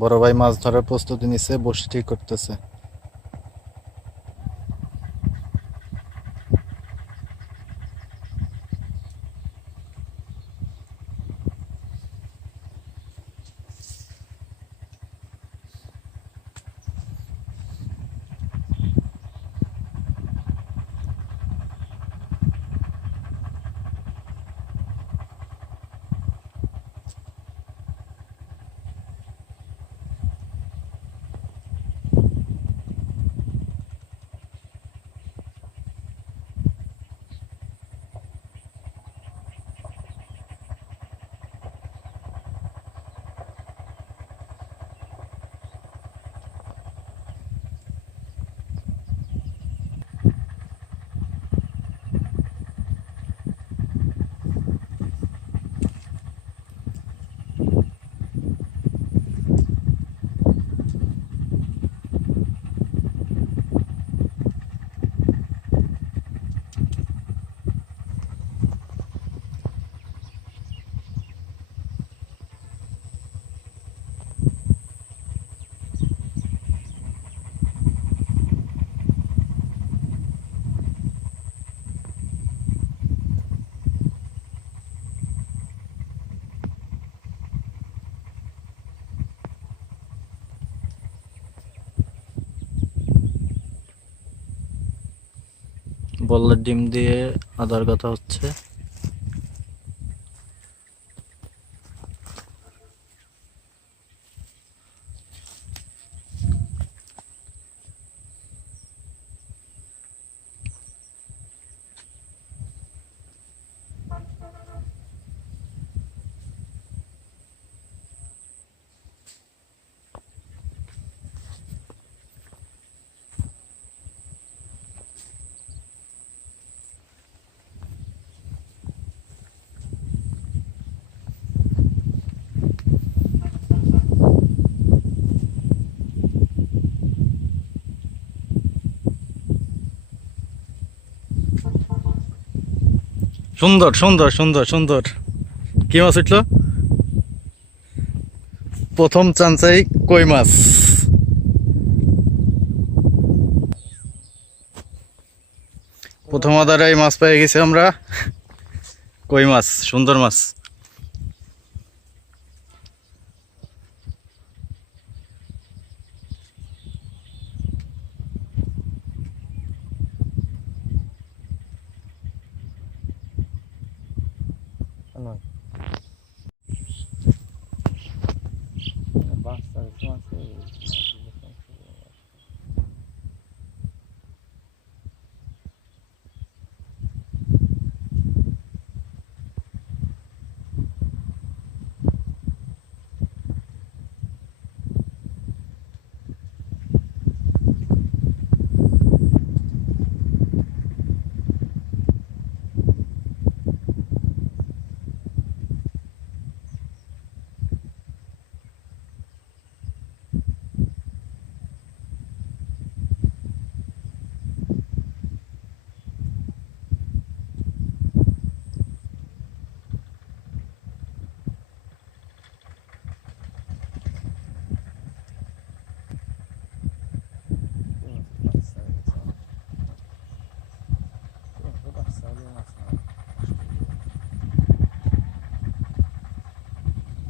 বড় ভাই মাছ ধরার প্রস্তুতি নিচ্ছে, বসি ঠিক করতেছে। বললের ডিম দিয়ে আদার কথা হচ্ছে। সুন্দর সুন্দর সুন্দর সুন্দর। কি মাছ উঠলো? প্রথম চান্সেই কই মাছ। প্রথম আদারাই মাছ পেয়ে গেছি আমরা, কই মাছ, সুন্দর মাছ।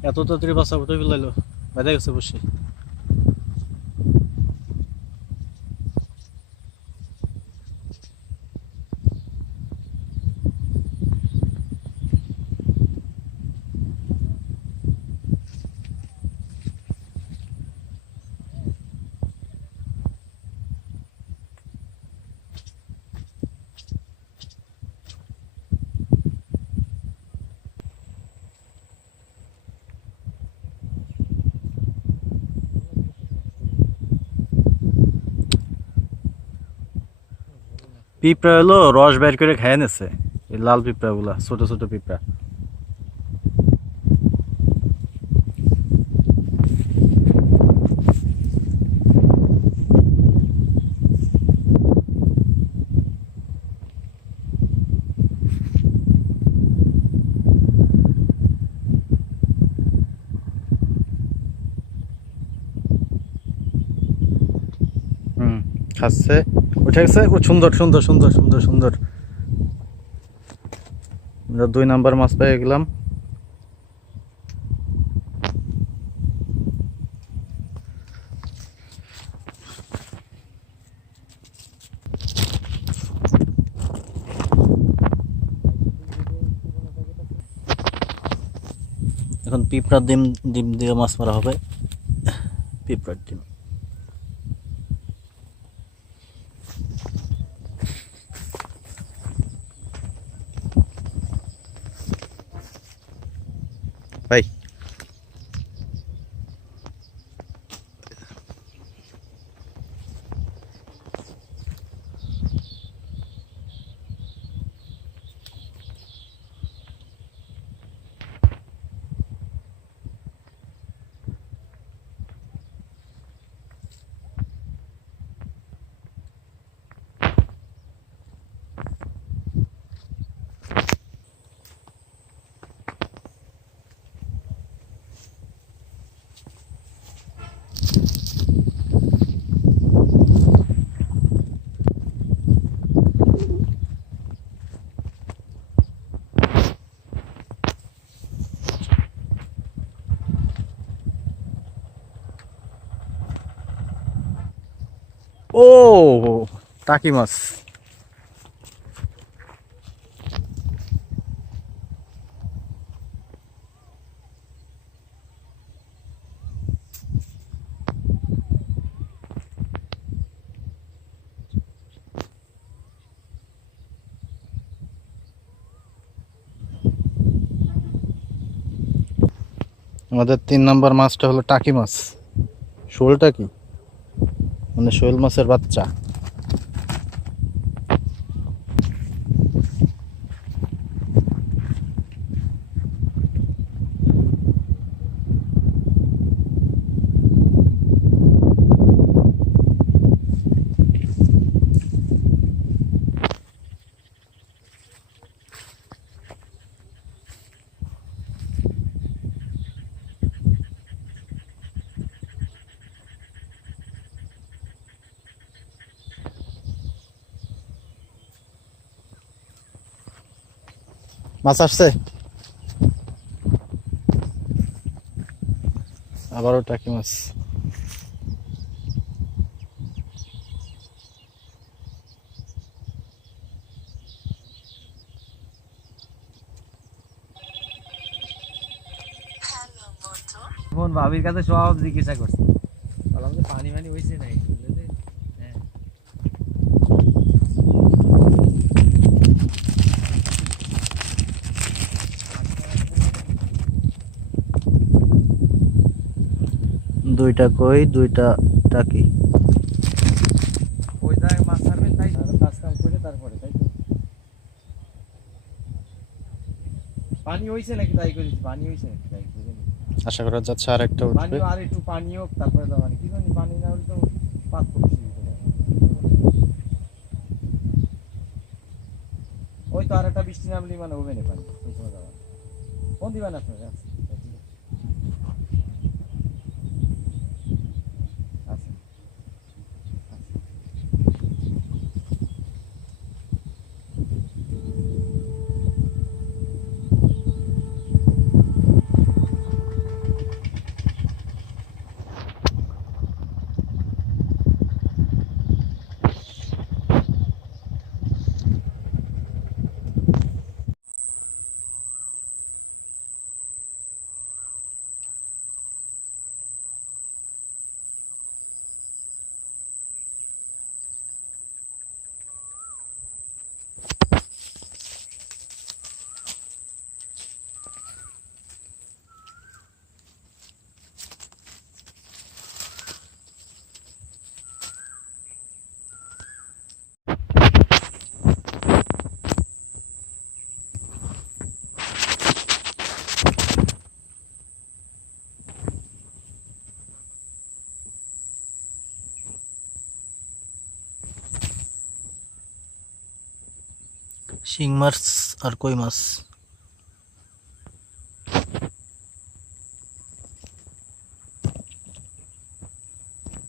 এত তাড়াতাড়ি বাসা উঠে ফেলাইলো, বেঁধে গেছে বসে। পিঁপড়া হলো রস বের করে খেয়ে নেছে, এই লাল পিঁপড়া গুলা, ছোট ছোট পিঁপড়া। খাচ্ছে উঠে গেছে। ও সুন্দর সুন্দর সুন্দর সুন্দর সুন্দর। আমরা 2 নাম্বার মাছ পেয়ে গেলাম। এখন পিঁপড়ার ডিম ডিম দিয়ে মাছ মারা হবে। পিঁপড়ার ডিম। ভাই ও টাকি মাছ। আমাদের 3 নাম্বার মাছটা হলো টাকি মাছ। শোল টাকি মানে শোল মাছের বাচ্চা। মাছ আসছে আবারও টাকি মাছ। ফোন ভাবির কাছে সব জিজ্ঞাসা করছে, বললাম যে পানি মানি হয়েছে নাই। হ্যাঁ, 2টা কই 2টা টাকি। ওই জায়গায় মাছ ছাড়বেন, তাই আরো কাজ কাম করে তারপরে, তাই তো। পানি হয়েছে নাকি তাই করেছি, পানি হয়েছে নাকি তাই করে। আশা করা যাচ্ছে আর একটা পানি উঠবে। আর একটু পানি হোক তারপরে তো, মানে কি জানি পানি না হলে তো পাত পড়ছে। ওই তো আর একটা বৃষ্টি নামলেই মানে হবে না পানি, ওই সময় যাওয়া। কোন দিবেন আপনার? আচ্ছা আচ্ছা। শিং মাছ আর কই মাছ।